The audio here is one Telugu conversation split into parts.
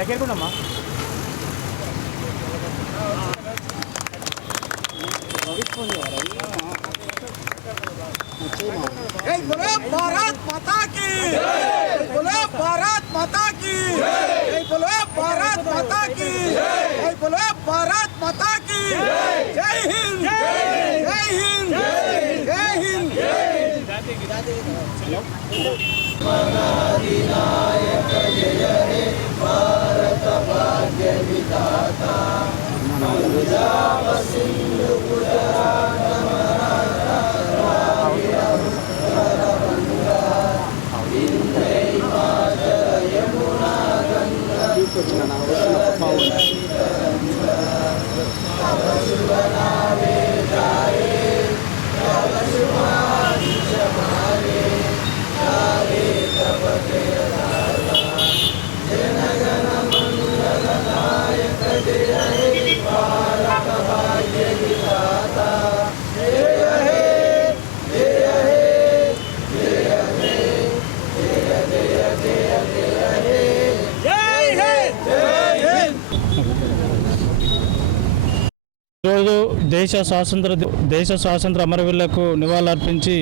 దగ్గరకున్నామ్మా भारत माता की बोलो, भारत माता की बोलो, भारत माता की बोलो, भारत माता की जय हिंद, जय हिंद, जय हिंद। अधिनायक जय हे भारत भाग्य विधाता पंजाब सिंध गुजरात రోజు దేశ స్వాతంత్ర అమరవీరులకు నివాళులర్పించి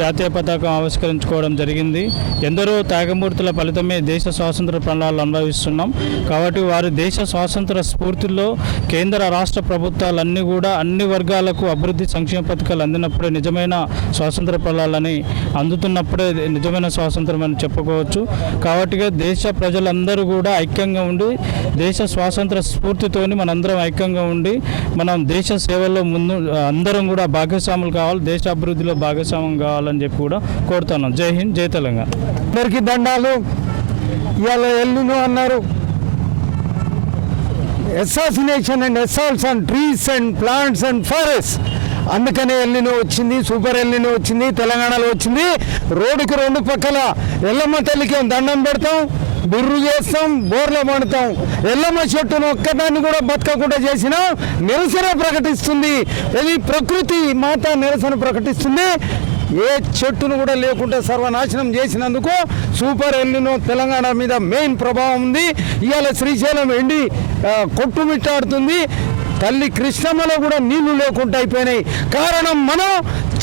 జాతీయ పతాకం ఆవిష్కరించుకోవడం జరిగింది. ఎందరో త్యాగమూర్తుల ఫలితమే దేశ స్వాతంత్ర ప్రణాళికలు అనుభవిస్తున్నాం. కాబట్టి వారి దేశ స్వాతంత్ర స్ఫూర్తిలో కేంద్ర రాష్ట్ర ప్రభుత్వాలన్నీ కూడా అన్ని వర్గాలకు అభివృద్ధి సంక్షేమ పథకాలు అందినప్పుడే నిజమైన స్వాతంత్ర ఫలాలని అందుతున్నప్పుడే నిజమైన స్వాతంత్రం అని చెప్పుకోవచ్చు. కాబట్టి దేశ ప్రజలందరూ కూడా ఐక్యంగా ఉండి దేశ స్వాతంత్ర స్ఫూర్తితోని మనందరం ఐక్యంగా ఉండి మనం దేశ సేవల్లో ముందు అందరం కూడా భాగస్వాములు కావాలి, దేశ అభివృద్ధిలో భాగస్వామ్యం కావాలని చెప్పి కూడా కోరుతున్నాం. జై హింద్, జై తెలంగాణ. అందరికీ దండాలు. ఇవాళ ఎల్లును అన్నారు, assassination and assaults on trees and plants and forest. అందుకనే ఎల్లినో వచ్చింది, సూపర్ ఎల్లినో వచ్చింది, తెలంగాణలో వచ్చింది. రోడ్డుకి రెండు పక్కల ఎల్లమ్మ తల్లికి దండం పెడతాం, బిర్రు చేస్తాం, బోర్లో పడతాం. ఎల్లమ్మ చెట్టును ఒక్కదాన్ని కూడా బతకకుండా చేసిన నిరసన ప్రకటిస్తుంది. ఇది ప్రకృతి మాత నిరసన ప్రకటిస్తుంది. ఏ చెట్టును కూడా లేకుండా సర్వనాశనం చేసినందుకు సూపర్ ఎల్లినో తెలంగాణ మీద మెయిన్ ప్రభావం ఉంది. ఇవాళ శ్రీశైలం ఎండి కొట్టుమిట్టాడుతుంది. తల్లి కృష్ణమ్మలో కూడా నీళ్లు లేకుండా అయిపోయినాయి. కారణం మనం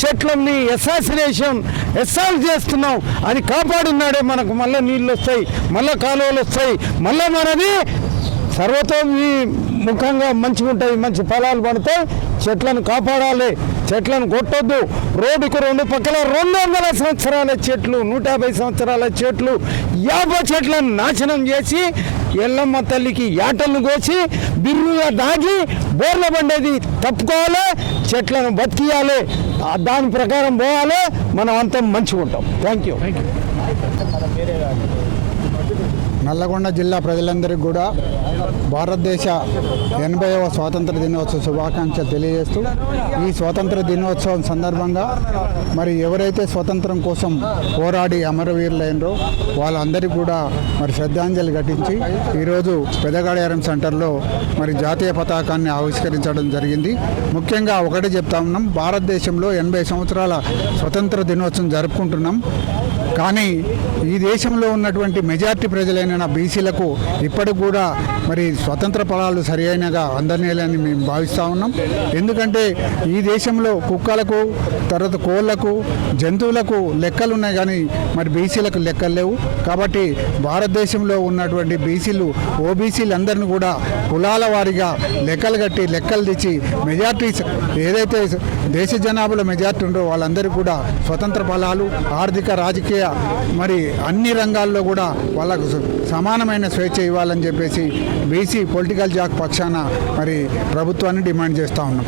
చెట్లని అసాల్ట్ చేస్తున్నాం. అది కాపాడున్నాడే మనకు మళ్ళీ నీళ్ళు వస్తాయి, మళ్ళీ కాలువలు వస్తాయి, మళ్ళీ మనది సర్వతోముఖంగా మంచిగా ఉంటాయి, మంచి ఫలాలు పడతాయి. చెట్లను కాపాడాలి, చెట్లను కొట్టొద్దు. రోడ్డుకు రెండు పక్కల 200 సంవత్సరాల చెట్లు, 150 సంవత్సరాల చెట్లు, 50 చెట్లను నాశనం చేసి ఎల్లమ్మ తల్లికి యాటలను కోసి బిర్రుగా దాగి బోర్ల బండేది తప్పుకోవాలి, చెట్లను బతికియాలి. దాని ప్రకారం పోవాలి, మనం అంతా మంచిగా ఉంటాం. Thank you. నల్లగొండ జిల్లా ప్రజలందరికీ కూడా భారతదేశ 80వ స్వాతంత్ర దినోత్సవ శుభాకాంక్షలు తెలియజేస్తూ, ఈ స్వాతంత్ర దినోత్సవం సందర్భంగా మరి ఎవరైతే స్వాతంత్రం కోసం పోరాడి అమరవీరులైనరో వాళ్ళందరికీ కూడా మరి శ్రద్ధాంజలి ఘటించి ఈరోజు పెదగాడియారం సెంటర్లో మరి జాతీయ పతాకాన్ని ఆవిష్కరించడం జరిగింది. ముఖ్యంగా ఒకటే చెప్తా ఉన్నాం, భారతదేశంలో 80 సంవత్సరాల స్వతంత్ర దినోత్సవం జరుపుకుంటున్నాం. కానీ ఈ దేశంలో ఉన్నటువంటి మెజార్టీ ప్రజలైన బీసీలకు ఇప్పటికి కూడా మరి స్వతంత్ర ఫలాలు సరి అయినగా అందనేలని మేము భావిస్తూ ఉన్నాం. ఎందుకంటే ఈ దేశంలో కుక్కలకు, తర్వాత కోళ్లకు, జంతువులకు లెక్కలు ఉన్నాయి, కానీ మరి బీసీలకు లెక్కలు లేవు. కాబట్టి భారతదేశంలో ఉన్నటువంటి బీసీలు, ఓబీసీలు అందరినీ కూడా కులాల వారీగా లెక్కలు కట్టి లెక్కలు తెచ్చి మెజార్టీ ఏదైతే దేశ జనాభాలో మెజార్టీ ఉందో వాళ్ళందరికీ కూడా స్వతంత్ర ఫలాలు, ఆర్థిక, రాజకీయ మరి అన్ని రంగాల్లో కూడా వాళ్ళకు సమానమైన స్వేచ్ఛ ఇవ్వాలని చెప్పేసి బీసీ పొలిటికల్ జాక్ పక్షాన మరి ప్రభుత్వాన్ని డిమాండ్ చేస్తూ ఉన్నాం.